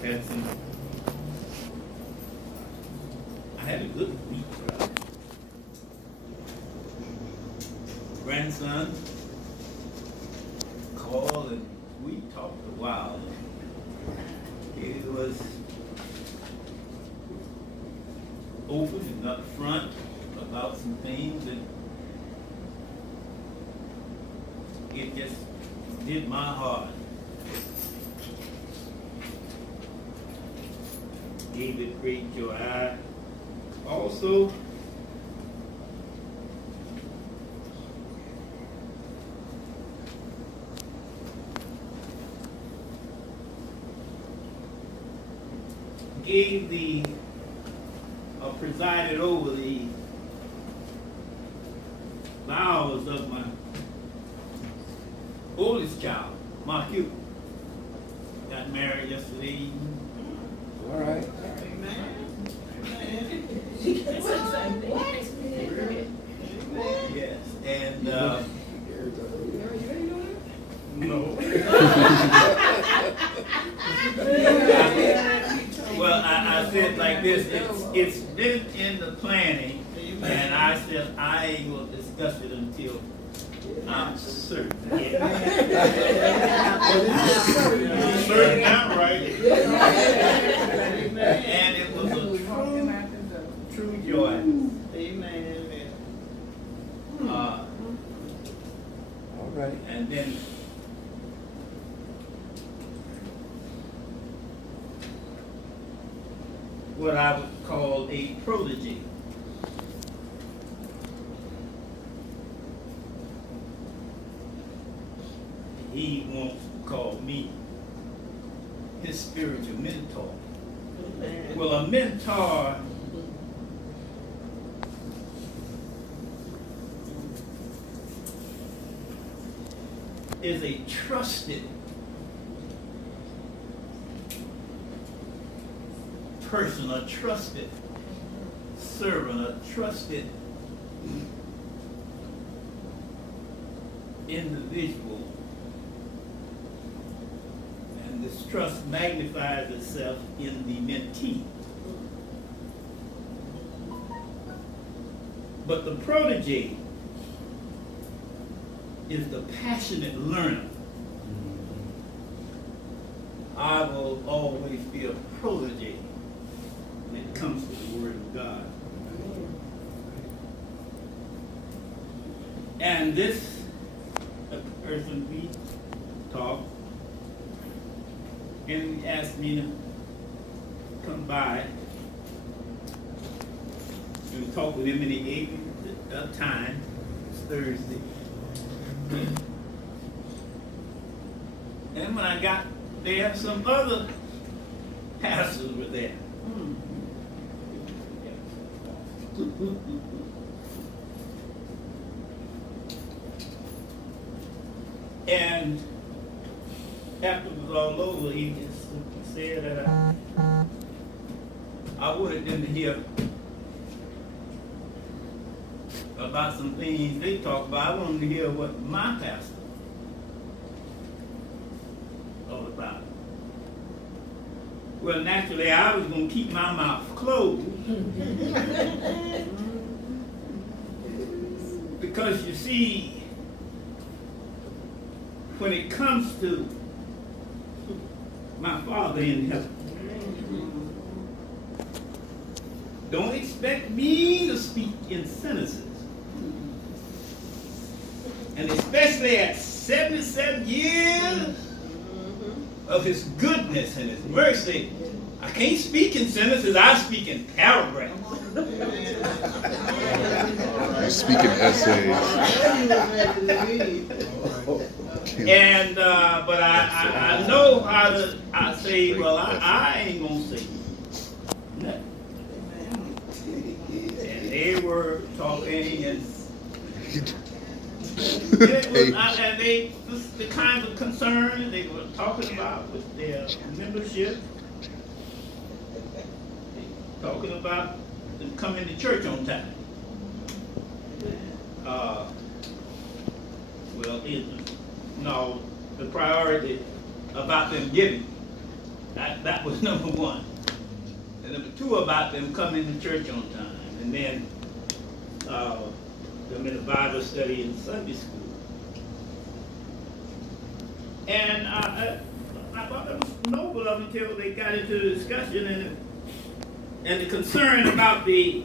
I had a good week, brother. Grandson called and we talked a while. It was open and up front about some things that it just did my heart. Gave it great joy. I also gave presided over the vows of my oldest child, Mark. Got married yesterday evening. All right. Yes, and no. Well, I said like this, it's been in the planning, and I said I ain't gonna discuss it until I'm certain. Certain now, right? And it was a true joy. Amen. All right. And then what I would call a protege. He wants to call me his spiritual mentor. Well, a mentor is a trusted person, a trusted servant, a trusted individual. And this trust magnifies itself in the mentee. But the protege is the passionate learner. I will always be a protege when it comes to the Word of God. And this person, we talked, and he asked me to come by and talk with him, and he gave me a time. It's Thursday. And when I got there, some other pastors were there. And after it was all over, he just said that I wanted them to hear about some things they talked about. I wanted to hear what my pastor all about. Well, naturally, I was going to keep my mouth closed. Because you see, when it comes to my Father in heaven, don't expect me to speak in sentences. And especially at 77 years of his goodness and his mercy, I can't speak in sentences, I speak in paragraphs. You speak in essays. And but I know how to. I say, well, I ain't gonna say nothing. And they were talking, and they the kinds of concerns they were talking about with their membership, talking about them coming to church on time. Well, no, the priority about them giving. That was number one. And number two, about them coming to church on time. And then them in the Bible study in Sunday school. And I thought that was noble of them until they got into the discussion and the concern about the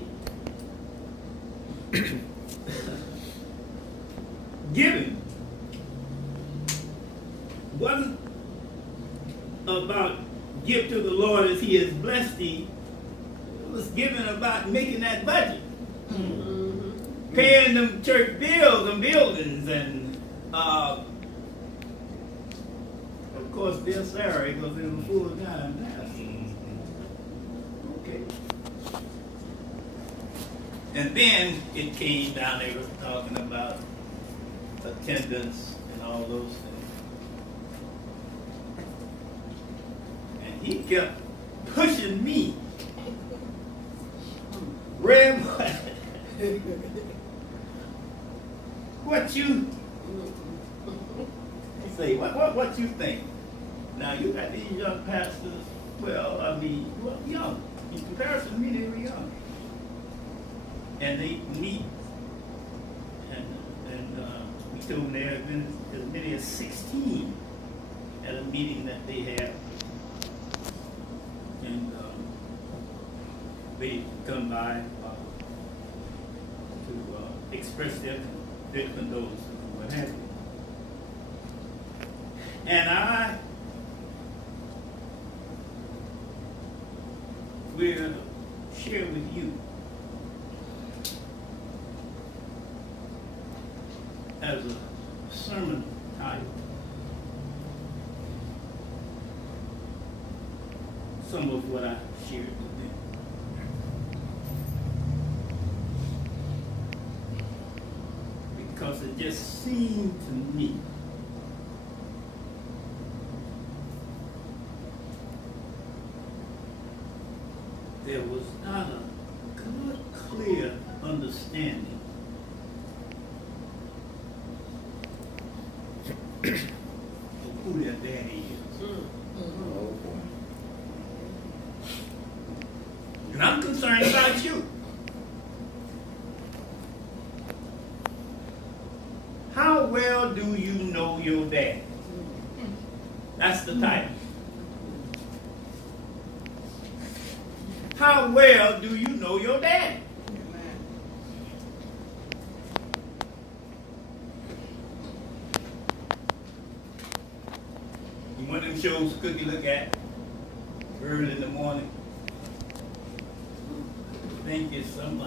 giving wasn't about give to the Lord as He has blessed thee. It was giving about making that budget. Mm-hmm. Paying them church bills and buildings and of course their salary goes in the full time now. Okay. And then it came down, they were talking about attendance and all those things. And he kept pushing me. Red, what you say, what you think? Now you got these young pastors, well, young. In comparison to me, they were young. And they meet, and we told them there have been as many as 16 at a meeting that they have. And they come by to express their condolences and what have you. And I will share with you as a sermon title some of what I shared with them. Because it just seemed to me there was not a good, clear understanding of who their daddy is. And I'm concerned about you. How well do you know your dad? That's the title. How well do you know your dad? One of them shows Cookie look at early in the morning. I think it's some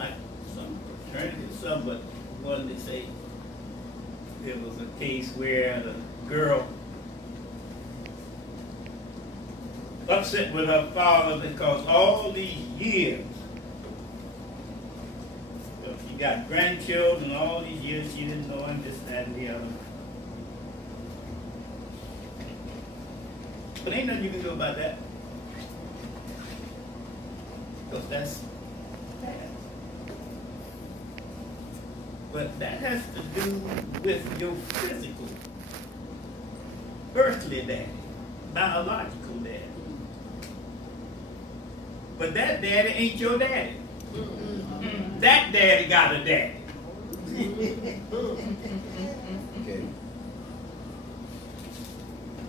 fraternity or something, but one they say there was a case where the girl upset with her father because all these years, so she got grandchildren, all these years she didn't know him, this, that, and the other. But ain't nothing you can do about that. Because that's bad. But that has to do with your physical, earthly daddy, biological daddy. But that daddy ain't your daddy. Mm-hmm. That daddy got a daddy. Okay.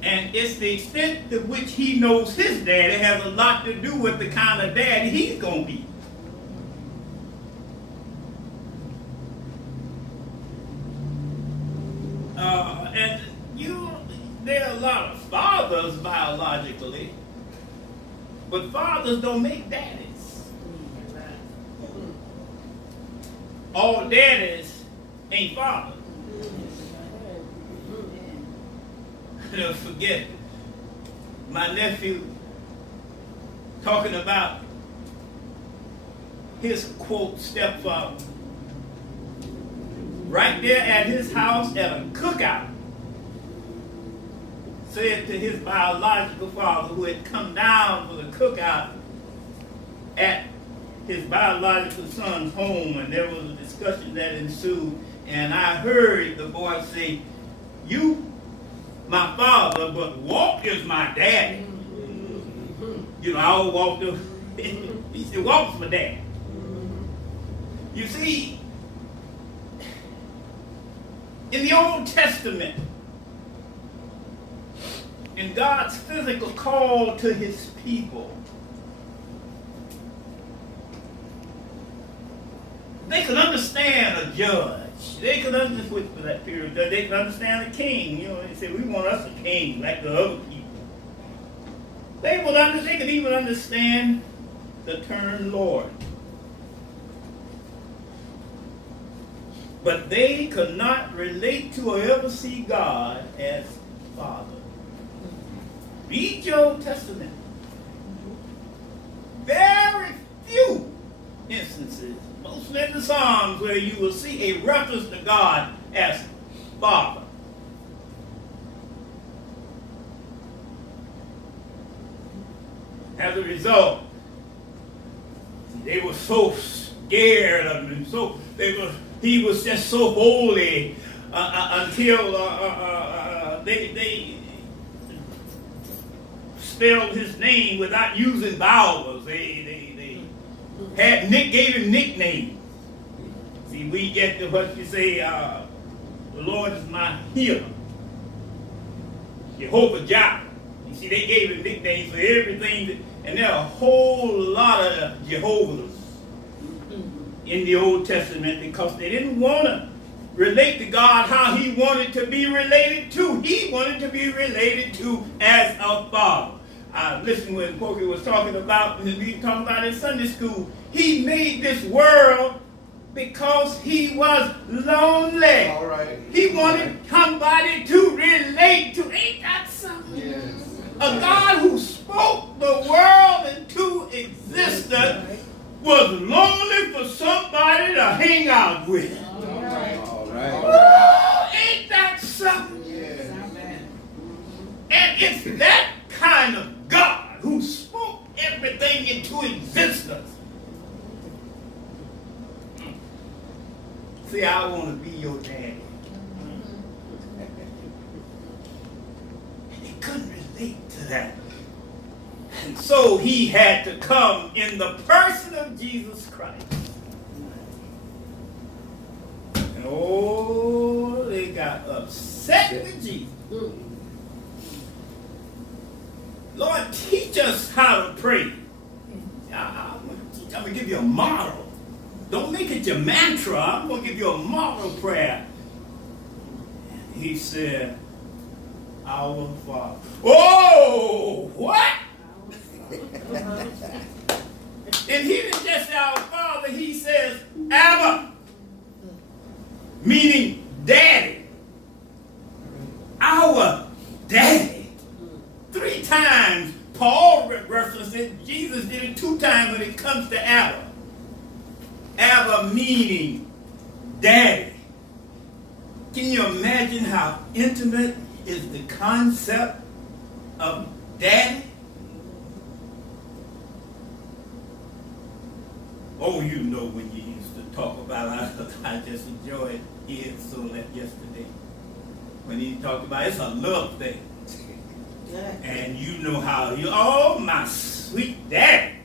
And it's the extent to which he knows his daddy has a lot to do with the kind of daddy he's going to be. And there are a lot of fathers biologically, but fathers don't make daddies. All daddies ain't fathers. I'll never forget my nephew talking about his, quote, stepfather. Right there at his house at a cookout, said to his biological father, who had come down for the cookout at his biological son's home, and there was a discussion that ensued, and I heard the boy say, "You, my father, but Walt is my daddy." You know, I always walk the, he said, walk with my dad. You see, in the Old Testament, in God's physical call to his people, they could understand a judge. They could understand, for that period, they could understand a king. You know, they said, we want us a king like the other people. They could even understand the term Lord. But they could not relate to or ever see God as Father. Read your Old Testament. Very few instances, mostly in the Psalms, where you will see a reference to God as Father. As a result, they were so scared of him. He was just so holy until they spelled his name without using vowels. They gave him nicknames. See, we get to what you say, the Lord is my healer. Jehovah Jireh. You see, they gave him nicknames for everything, and there are a whole lot of Jehovah's in the Old Testament because they didn't want to relate to God how he wanted to be related to. He wanted to be related to as a father. Listen when Pokey was talking about in Sunday school. He made this world because he was lonely. All right. He wanted somebody to relate to. Ain't that something? Yes. A God who spoke the world into existence was lonely for somebody to hang out with. All right. Oh, ain't that something? Yes. And it's that kind of God who spoke everything into existence. See, I want to be your daddy. And he couldn't relate to that. And so he had to come in the person of Jesus Christ. And oh, they got upset with Jesus. Lord, teach us how to pray. I'm going to give you a model. Don't make it your mantra. I'm going to give you a model prayer. And he said, Our Father. Oh, what? And he didn't just say our Father, he says Abba, meaning daddy. Our daddy. 3 times Paul referenced it. Jesus did it 2 times when it comes to Abba. Abba meaning daddy. Can you imagine how intimate is the concept of daddy? Oh, you know when you used to talk about it, I just enjoyed Ian Solet yesterday. When he talked about it's a love thing. And you know how you, oh my sweet daddy.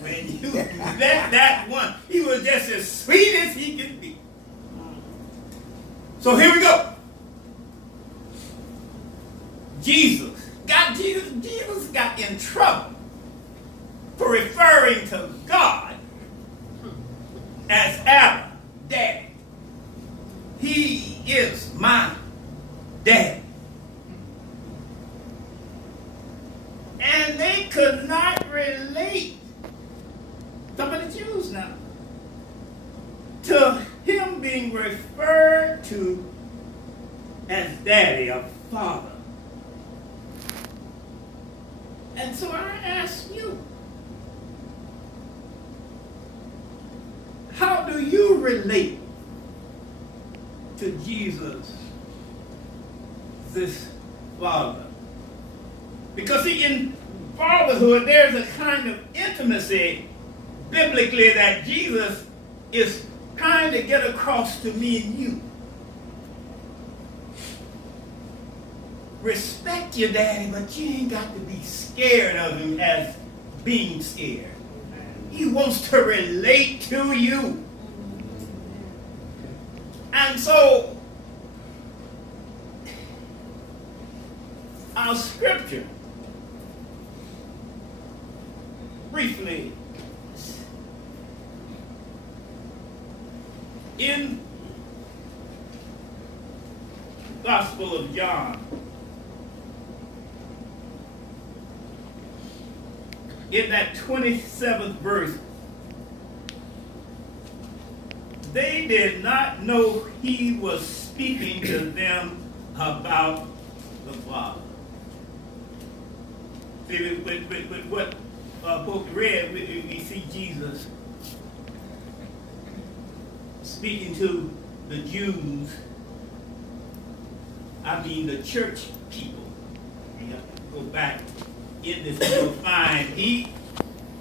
When you met that one, he was just as sweet as he could be. So here we go. Jesus got in trouble for referring to God as Abba, Daddy. He is my daddy. And they could not relate, some of the Jews now, to him being referred to as daddy or father. And so I ask you, how do you relate to Jesus, this Father? Because see, in fatherhood, there's a kind of intimacy biblically that Jesus is trying to get across to me and you. Respect your daddy, but you ain't got to be scared of him as being scared. He wants to relate to you. And so, our scripture, briefly, in the Gospel of John, in that 27th verse, they did not know he was speaking to them about the Father. See, with what book read, we see Jesus speaking to the Jews, the church people. You have to go back in this, you'll find he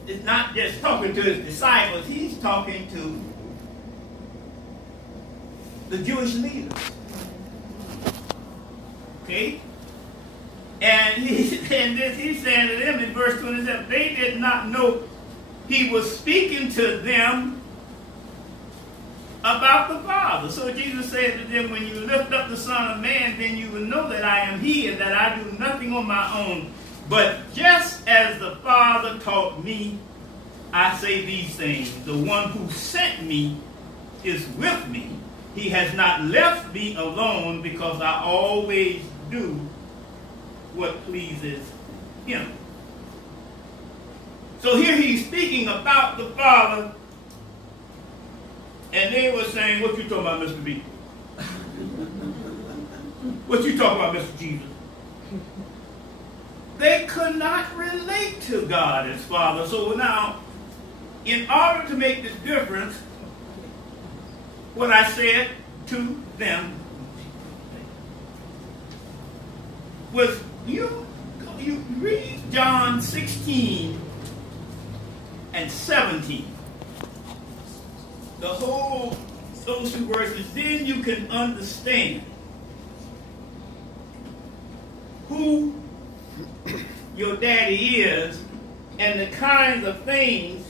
is not just talking to his disciples, he's talking to the Jewish leaders. Okay? And he said to them in verse 27, they did not know he was speaking to them about the Father. So Jesus said to them, when you lift up the Son of Man, then you will know that I am he, and that I do nothing on my own. But just as the Father taught me, I say these things. The one who sent me is with me. He has not left me alone, because I always do what pleases him. So here he's speaking about the Father, and they were saying, what you talking about, Mr. B? What you talking about, Mr. Jesus? They could not relate to God as Father. So now, in order to make the difference, what I said to them was, you read John 16 and 17. Those two verses, then you can understand who your daddy is and the kinds of things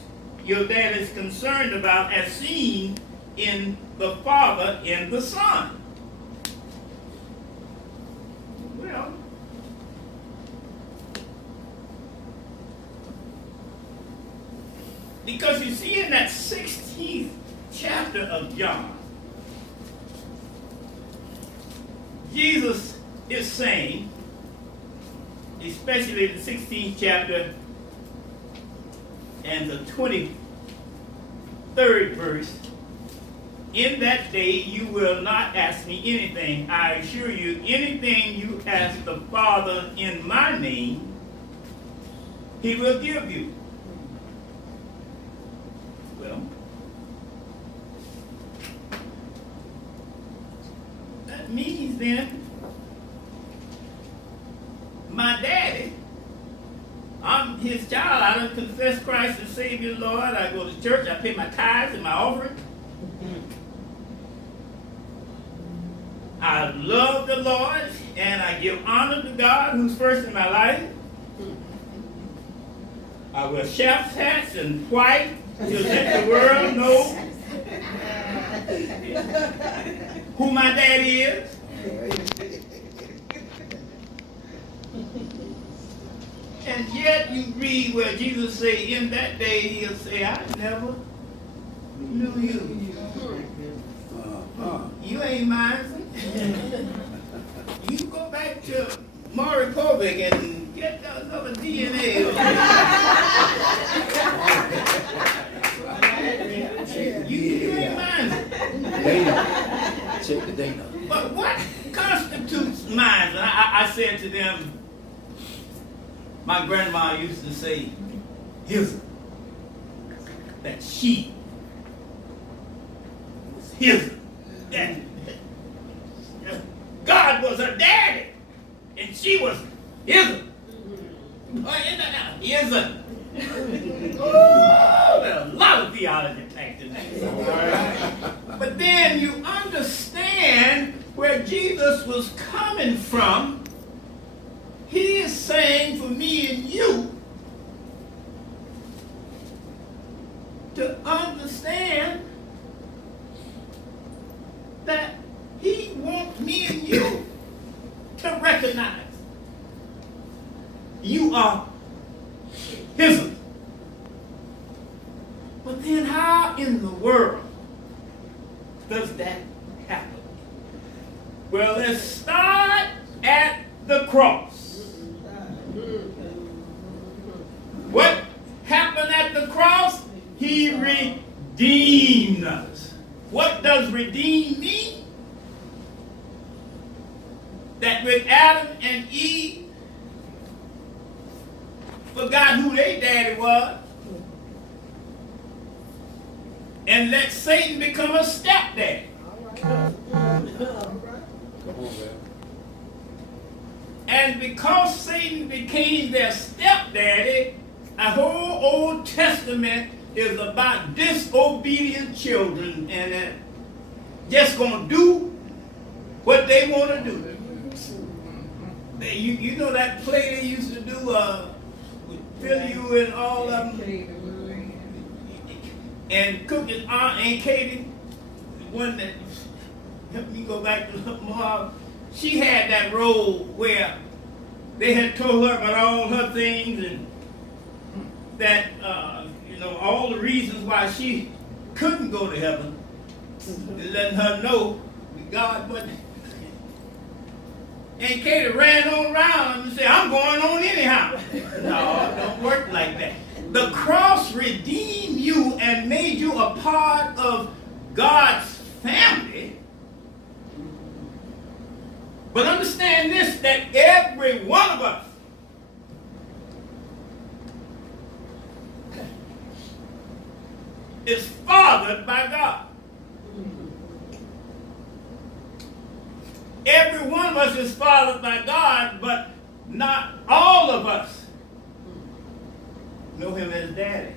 your dad is concerned about as seen in the Father and the Son. Well, because you see in that 16th chapter of John, Jesus is saying, especially the 16th chapter and the 23rd verse, in that day you will not ask me anything. I assure you, anything you ask the Father in my name, he will give you. Well, that means then, my daddy, I'm his child. I done confess Christ as Savior, Lord. I go to church. I pay my tithes and my offering. I love the Lord, and I give honor to God, who's first in my life. I wear chef's hats and white to let the world know who my daddy is. And yet you read where Jesus say, in that day he'll say, I never knew you. You ain't mine. You go back to Maury Povich and get another DNA. You ain't mine. Check the data. But what constitutes mine? And I said to them, my grandma used to say, his. That she was his. That God was her daddy, and she was his. Isn't. Oh, there's a lot of theology packed in that. But then you understand where Jesus was coming from. He is saying for me and you, to understand that he wants me and you to recognize you are his. But then how in the world does that happen? Well, let's start at the cross. What happened at the cross? He redeemed us. What does redeem mean? That with Adam and Eve forgot who their daddy was and let Satan become a stepdaddy. And because Satan became their stepdaddy, a whole Old Testament is about disobedient children and just going to do what they want to do. You know that play they used to do with Philly and all of them? And Cookie's Aunt Katie, the one that helped me go back to more, she had that role where they had told her about all her things and that, all the reasons why she couldn't go to heaven, and letting her know that God wasn't. And Katie ran on around and said, I'm going on anyhow. No, it don't work like that. The cross redeemed you and made you a part of God's family. But understand this, that every one of us is fathered by God. Every one of us is fathered by God, but not all of us know him as daddy.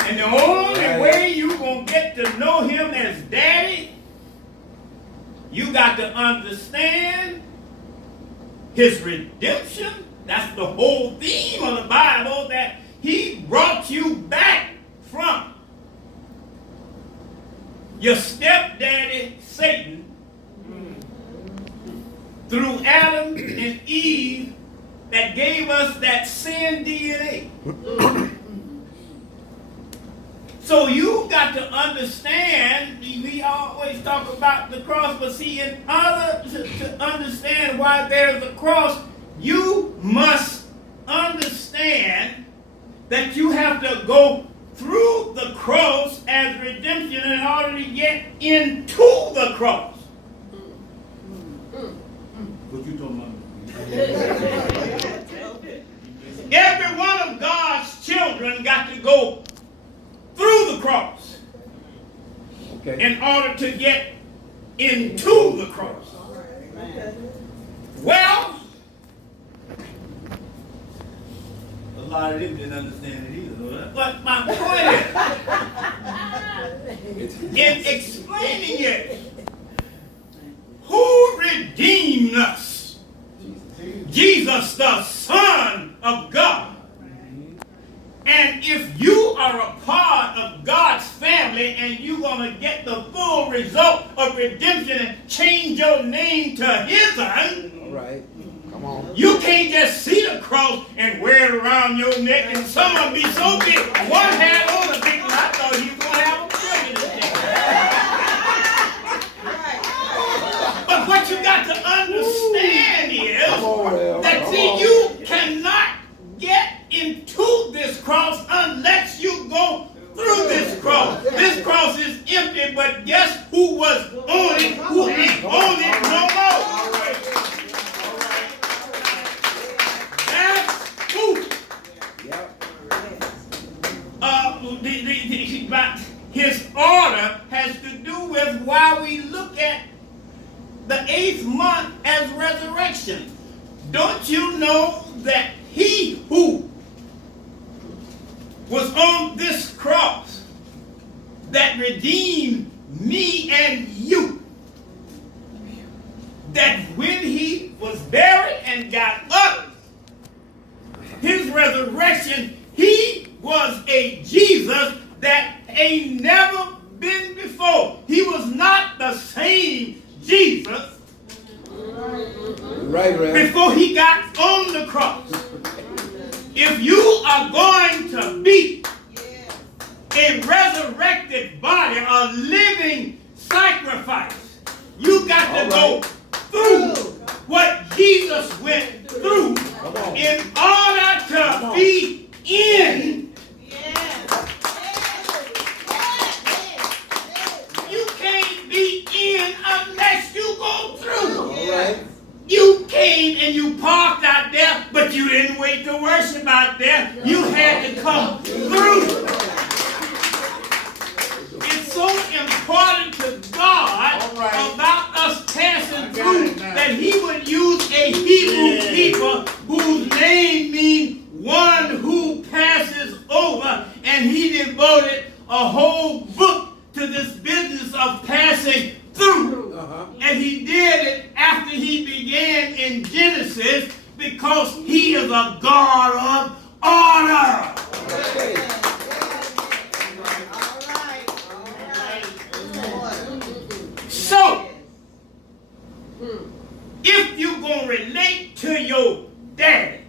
And the only way you're going to get to know him as daddy, you got to understand his redemption. That's the whole theme of the Bible, that he brought you back from your stepdaddy, Satan, through Adam and Eve, that gave us that sin DNA. So you got to understand, we always talk about the cross, but see, in order to understand why there's a cross, you must understand that you have to go through the cross as redemption in order to get into the cross. What you talking about? Every one of God's children got to go through the cross in order to get into the cross. Well, a lot of them didn't understand it either. But my point is, in explaining it, who redeemed us? Jesus, the Son of God. And if you are a part of God's family and you're going to get the full result of redemption and change your name to his own, right. Come on. You can't just see the cross and wear it around your neck, and some of them be so big. One had on a big one. I thought he was going to have a trillion. But what you got to understand is that, see, you cannot get into this cross unless you go through this cross. This cross is empty, but guess who was on it, who ain't on it no more? That's who. His order has to do with why we look at the 8th month as resurrection. Don't you know that he who was on this cross that redeemed me and you, that when he was buried and got up, his resurrection, he was a Jesus that ain't never been before. He was not the same Jesus before he got on the cross. If you are going to be a resurrected body, a living sacrifice, you got to go through what Jesus went through in order to be in. You can't be in unless you go through. You came and you parked out there, but you didn't wait to worship out there. You had to come through. It's so important to God about us passing through that he would use a Hebrew people whose name means one who passes over, and he devoted a whole book to this business of passing through. And he did it after he began in Genesis because he is a God of order. So, if you're going to relate to your daddy,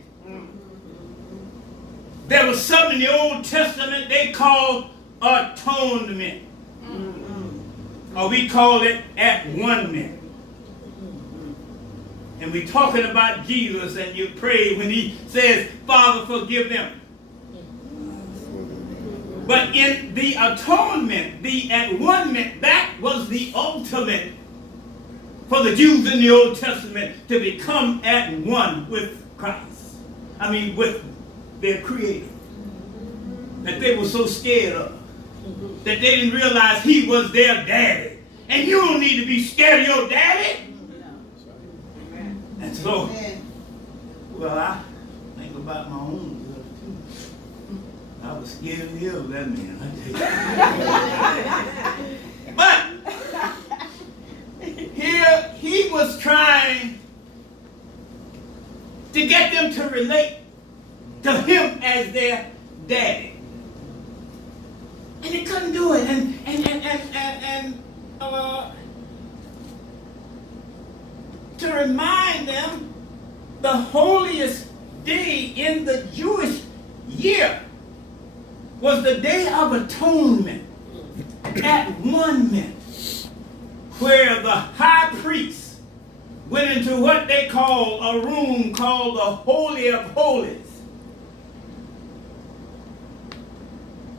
there was something in the Old Testament they called atonement. Or we call it at-one-ment. And we're talking about Jesus, and you pray when he says, Father, forgive them. But in the atonement, the at-one-ment, that was the ultimate for the Jews in the Old Testament to become at one with Christ. I mean, with their Creator. That they were so scared of. That they didn't realize he was their daddy. And you don't need to be scared of your daddy. And so, well, I think about my own stuff too. I was scared of hell of that man, I tell you. But here he was trying to get them to relate to him as their daddy. And he couldn't do it. And to remind them, the holiest day in the Jewish year was the Day of Atonement, at-one-ment, where the high priest went into what they call a room called the Holy of Holies,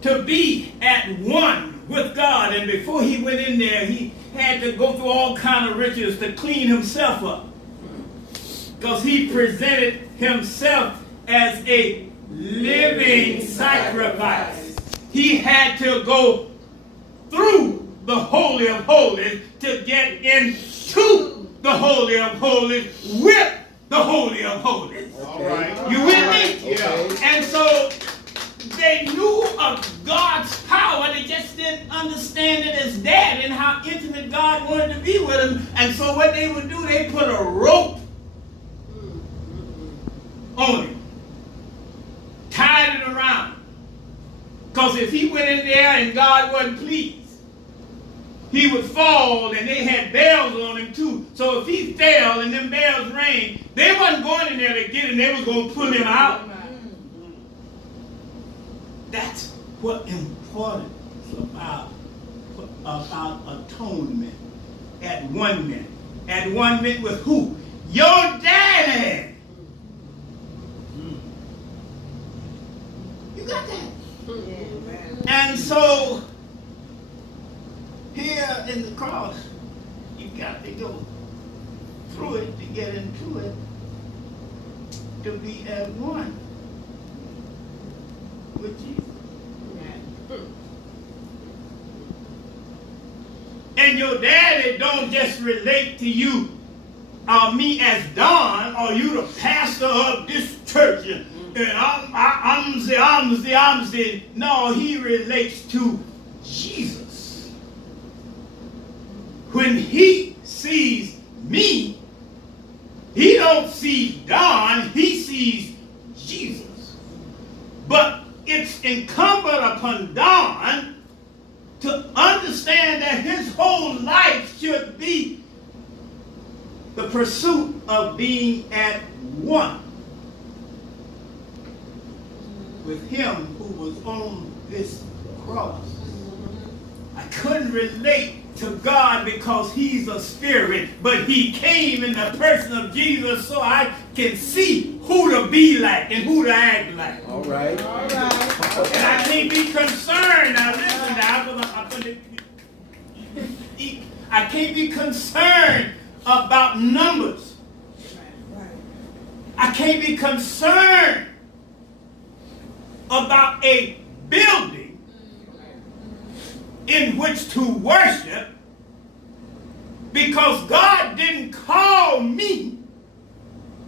to be at one with God. And before he went in there, he had to go through all kind of rituals to clean himself up, because he presented himself as a living sacrifice. He had to go through the Holy of Holies to get into the Holy of Holies with the Holy of Holies. All right. You with me? Yeah. And so they knew of God's power, they just didn't understand it as that and how intimate God wanted to be with them. And so what they would do, they put a rope on him, tied it around. Because if he went in there and God wasn't pleased, he would fall, and they had bells on him too. So if he fell and them bells rang, they wasn't going in there to get him, they was going to pull him out. That's what important about atonement. At-one-ment. At-one-ment with who? Your daddy. You got that? And so, here in the cross, you got to go through it to get into it, to be at one with Jesus. And your daddy don't just relate to you or me as Don, or you the pastor of this church, and I'm the. No, he relates to Jesus. When he sees me, he don't see Don, he sees Jesus. But it's incumbent upon Don to understand that his whole life should be the pursuit of being at one with him who was on this cross. I couldn't relate to God because he's a spirit, but he came in the person of Jesus so I can see who to be like and who to act like. All right. All right. And I can't be concerned. Now listen now, I can't be concerned about numbers. I can't be concerned about a building in which to worship, because God didn't call me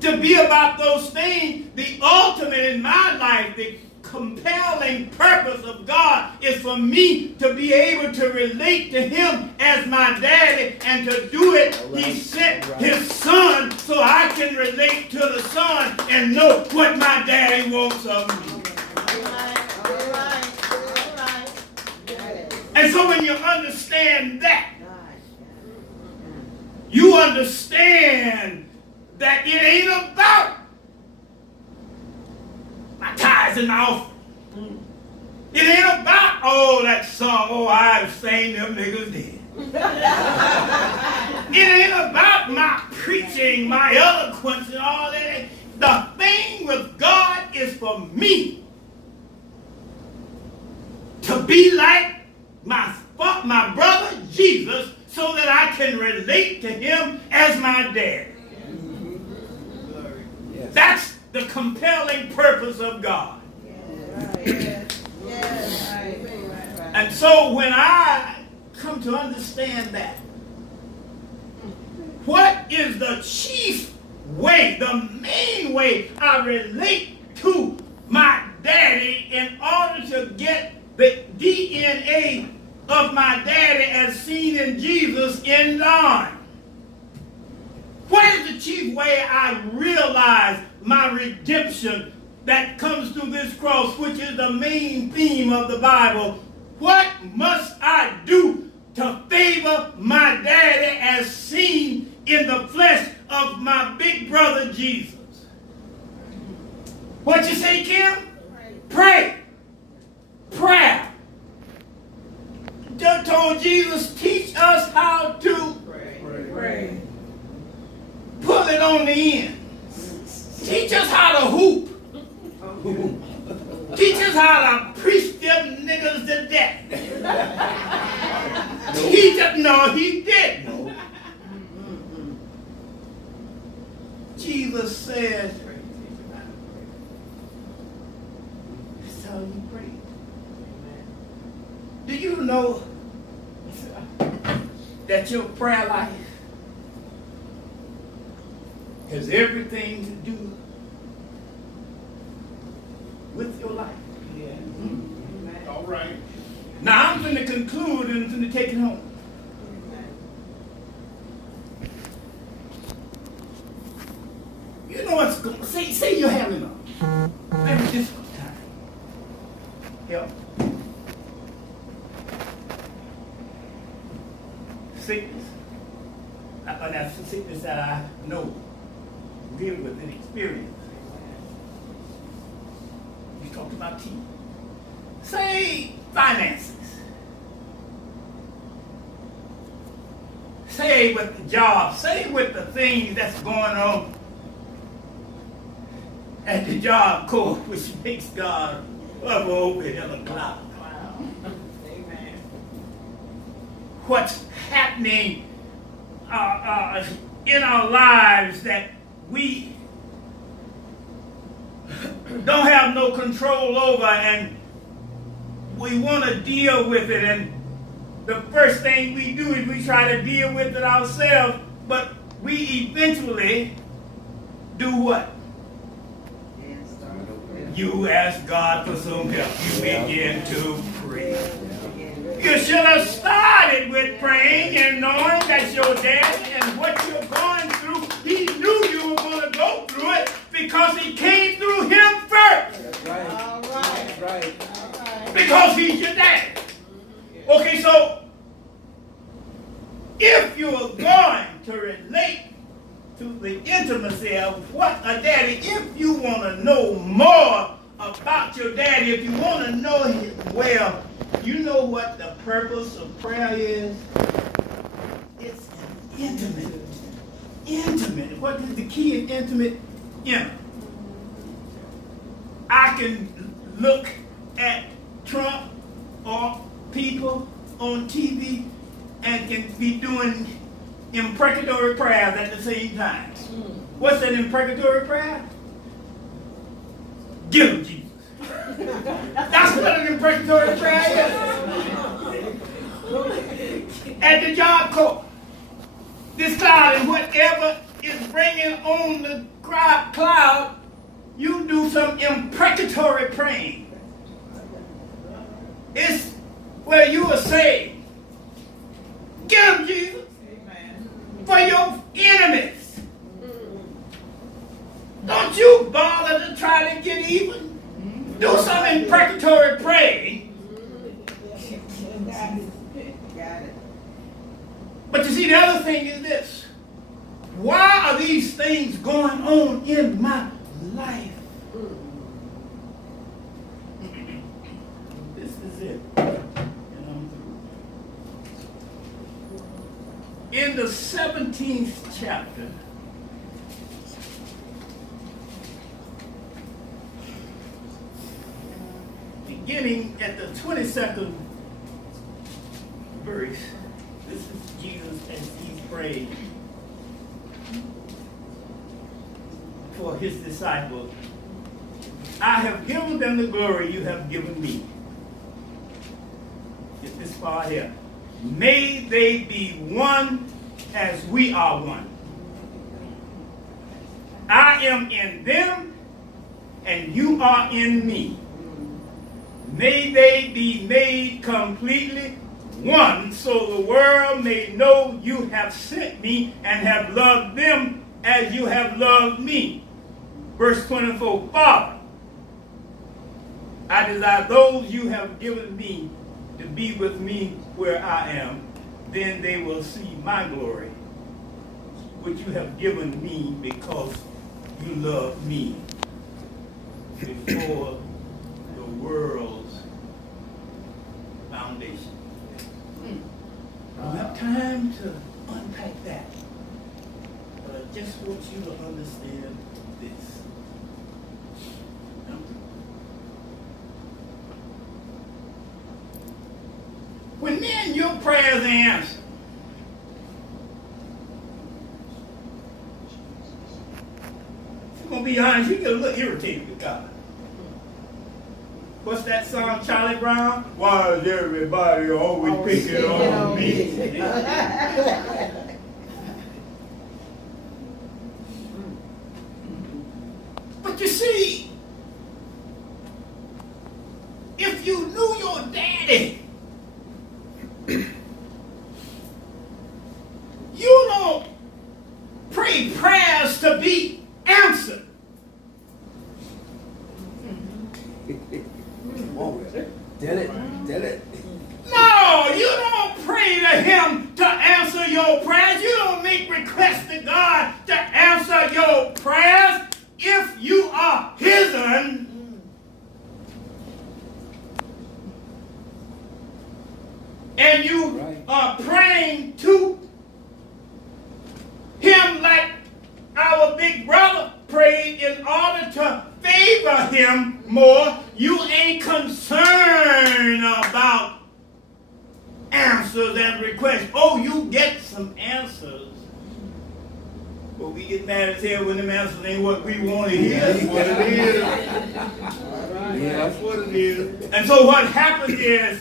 to be about those things. The ultimate in my life, the compelling purpose of God is for me to be able to relate to him as my daddy, and to do it, he sent his son so I can relate to the son and know what my daddy wants of me. And so when you understand that, you understand that it ain't about my tithes and my offering. It ain't about, oh, that song, oh, I've sang them niggas dead. It ain't about my preaching, my eloquence and all that. The thing with God is for me to be like my brother Jesus, so that I can relate to him as my dad. Yes. That's the compelling purpose of God. Yes. Yes. And so when I come to understand that, what is the chief way, the main way I relate to my daddy in order to get the DNA of my daddy as seen in Jesus in line? What is the chief way I realize my redemption that comes through this cross, which is the main theme of the Bible? What must I do to favor my daddy as seen in the flesh of my big brother Jesus? What you say, Kim? Pray. Prayer. Just told Jesus, teach us how to pray. Pull it on the end. Teach us how to hoop. Teach us how to preach them niggas to death. Teach us, no, he didn't. Jesus said, that's how you pray. Do you know that your prayer life has everything to do with your life? Yeah. Mm-hmm. All right. Now I'm going to conclude and I'm going to take it home. You know what's going on? Say you're having a very difficult time. Help. Sickness. That's a sickness that I know, deal with, and experience. You talked about teeth. Say finances. Say with the job. Say with the things that's going on at the job court, which makes God up over in a cloud. Amen. What's happening in our lives that we don't have no control over, and we want to deal with it, and the first thing we do is we try to deal with it ourselves, but we eventually do what? You ask God for some help. You begin to pray. You should have started with praying and knowing that your daddy and what you're going through, he knew you were going to go through it because he came through him first. That's right. All right. That's right. Because he's your daddy. Okay, so if you are going to relate to the intimacy of what a daddy, if you want to know more about your daddy, if you want to know him well, you know what the purpose of prayer is? It's intimate. Intimate. What is the key in intimate? Intimate. I can look at Trump or people on TV and can be doing imprecatory prayers at the same time. What's an imprecatory prayer? Give him Jesus. That's what an imprecatory prayer is. At the job corps, this cloud and whatever is bringing on the cloud, you do some imprecatory praying. It's where you are saved. Give him Jesus. Amen. For your enemies. Don't you bother to try to get even. Do some imprecatory praying. Got it. But you see, the other thing is this. Why are these things going on in my life? This is it. In the 17th chapter, beginning at the 22nd verse, this is Jesus as he's praying for his disciples. I have given them the glory you have given me. Get this far here. May they be one as we are one. I am in them and you are in me. May they be made completely one, so the world may know you have sent me and have loved them as you have loved me. Verse 24, Father, I desire those you have given me to be with me where I am, then they will see my glory, which you have given me because you love me before the world's foundation. I don't have time to unpack that, but I just want you to understand this. When then your prayers are answered, I'm going to be honest, you get a little irritated with God. What's that song, Charlie Brown? Why is everybody always picking on me? But you see, if you knew your daddy, you don't pray prayers to be answered. Did it. No, you don't pray to him to answer your prayers. You don't make requests to God to answer your prayers. If you are his own, and you are praying to him like our big brother prayed in order to favor him more, you ain't concerned about answers and requests. Oh, you get some answers, but we get mad as hell when them answers ain't what we want to hear. That's what it is. That's what it is. And so what happens is,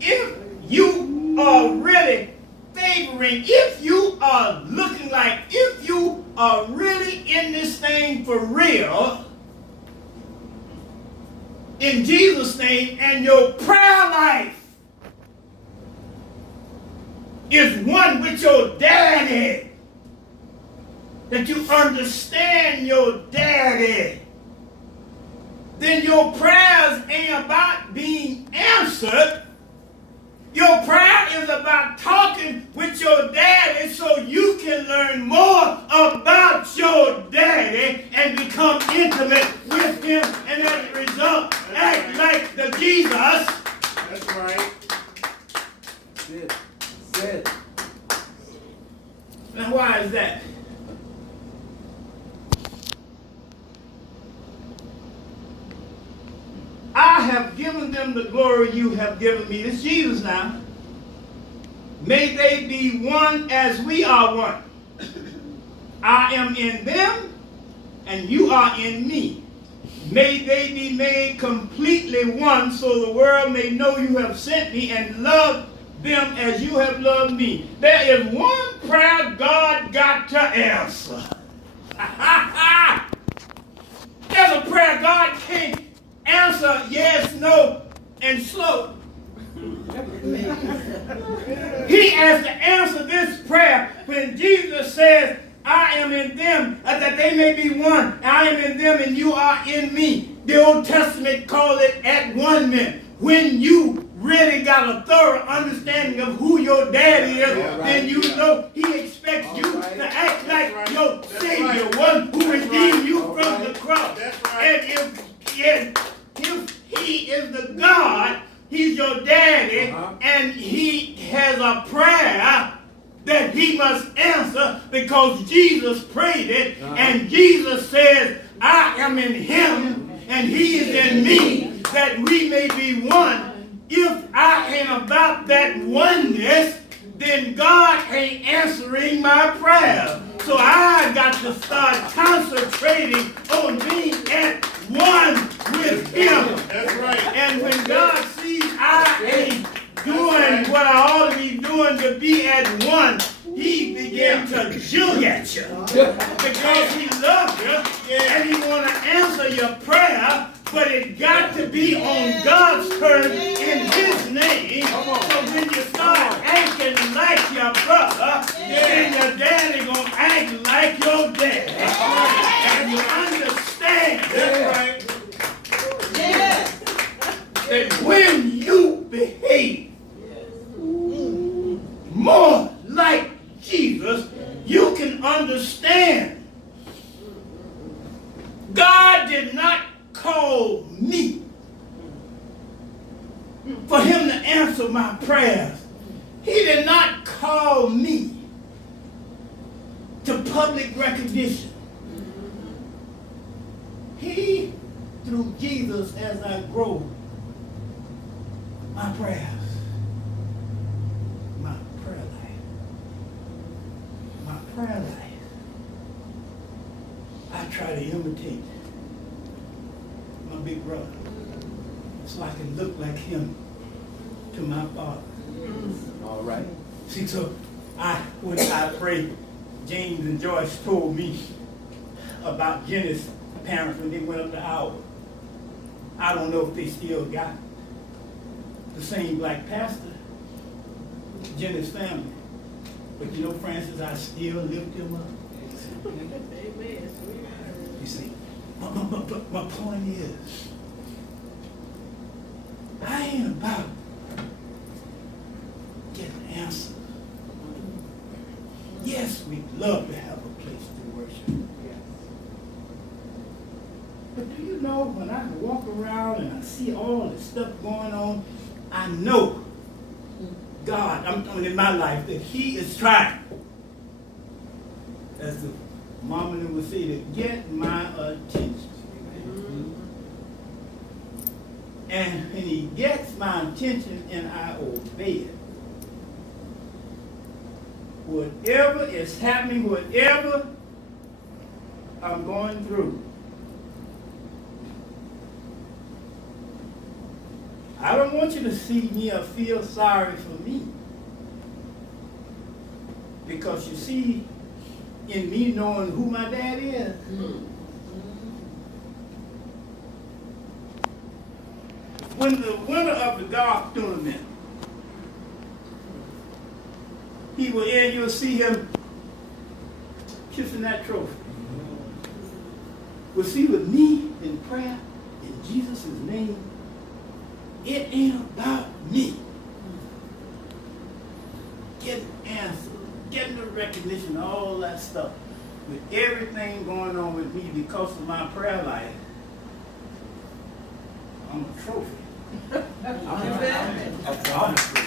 if you are really favoring, if you are looking like, if you are really in this thing for real, in Jesus' name, and your prayer life is one with your daddy, that you understand your daddy, then your prayers ain't about being answered. Your prayer is about talking with your daddy so you can learn more about your daddy and become intimate with him, and as a result, act like the Jesus. That's right. Sit. Sit. Now why is that? I have given them the glory you have given me. It's Jesus now. May they be one as we are one. I am in them, and you are in me. May they be made completely one, so the world may know you have sent me and love them as you have loved me. There is one prayer God got to answer. There's a prayer God can't answer yes, no, and slow. He has to answer this prayer when Jesus says, I am in them, that they may be one. I am in them and you are in me. The Old Testament calls it at one man. When you really got a thorough understanding of who your daddy is, then you know he expects you to act like your Savior, one who redeemed you from the cross. And if he is the God, he's your daddy, and he has a prayer that he must answer because Jesus prayed it, and Jesus says, I am in him, and he is in me, that we may be one. If I ain't about that oneness, then God ain't answering my prayer. So I got to start concentrating on being at one with him. That's right. And when God sees I ain't doing what I ought to be doing to be at one, he begins to jug at you. Because he loves you and he want to answer your prayer, but it got to be on God's terms in his name. So when you start acting like your brother, then your daddy gonna act like your daddy. And you understand that when you behave more like Jesus, you can understand. God did not call me for him to answer my prayers. He did not call me to public recognition. He, through Jesus, as I grow, my prayers, my prayer life, I try to imitate my big brother so I can look like him to my Father. All right. See, so when I prayed, James and Joyce told me about Jenny's parents when they went up to Howard. I don't know if they still got the same black pastor, Jenny's family. But you know, Francis, I still lift him up. You see, but my point is, I ain't about getting answers. Yes, we'd love to have a place to worship. But do you know, when I walk around and I see all the stuff going on, I know God, I'm talking in my life, that he is trying, as the mama would say, to get my attention. And when he gets my attention and I obey it, whatever is happening, whatever I'm going through, I don't want you to see me or feel sorry for me. Because you see, in me knowing who my dad is, when the winner of the golf tournament, he will end, you'll see him kissing that trophy. Was he with me in prayer? in Jesus' name, it ain't about me. Getting answers, getting the recognition, all that stuff. With everything going on with me because of my prayer life, I'm a trophy. I'm a trophy.